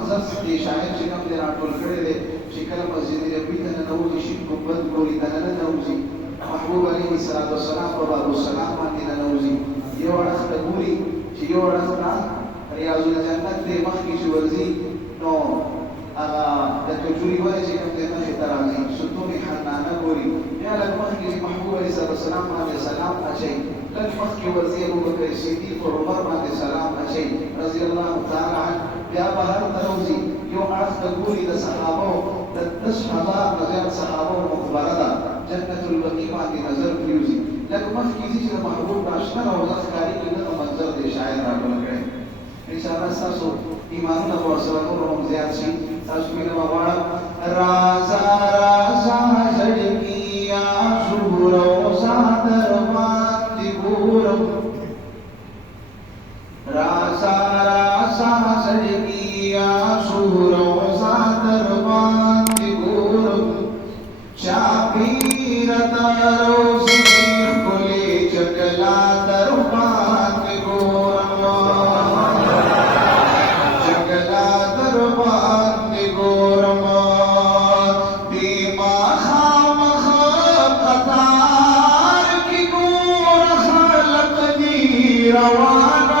منظر دې شاعر چې کوم دې راټول کړی دی چې کله مسجد نبوي ته ننوځي شین ګنبد ګوري ته ننوځي محبوب علیه الصلاة والسلام په باب السلام باندې ننوځي یو اړخ ته ګوري چې یو اړخ ته ریاض الجنت دې مخکې چې ورځي نو هغه د کجوري ونې چې کوم دې مخې ته راځي ستون حنانه ګوري بیا لږ مخکې چې محبوب علیه الصلاة والسلام باندې سلام اچوي لږ مخکې ورځي ابوبکر صدیق او عمر باندې سلام اچوي رضی الله تعالی عنه بیا بهر ته راوځي یو اړخ ته ګوري د صحابو د 10,000 نه زیات صحابو مقبره ده جنت البقیع باندې نظر پریوزي لږ مخکې ځي چې د محبوب راشنه روضه ښکاري کړي دغه منظر دې شاعر راټول کړی انشاءالله ستاسو ایمانونه به ورسره نور هم زیات شي تاسو مینه به غواړم رازا رازا زړګیا شو روضه در باندې ګورم رازا رازا زړګیا شو روضه در باندې ګورم چاپیر دروزی ښکلې جګلا در باندې ګورم جګلا در باندې ګورم دې ماښام قطار کې ګور خلق دي روانه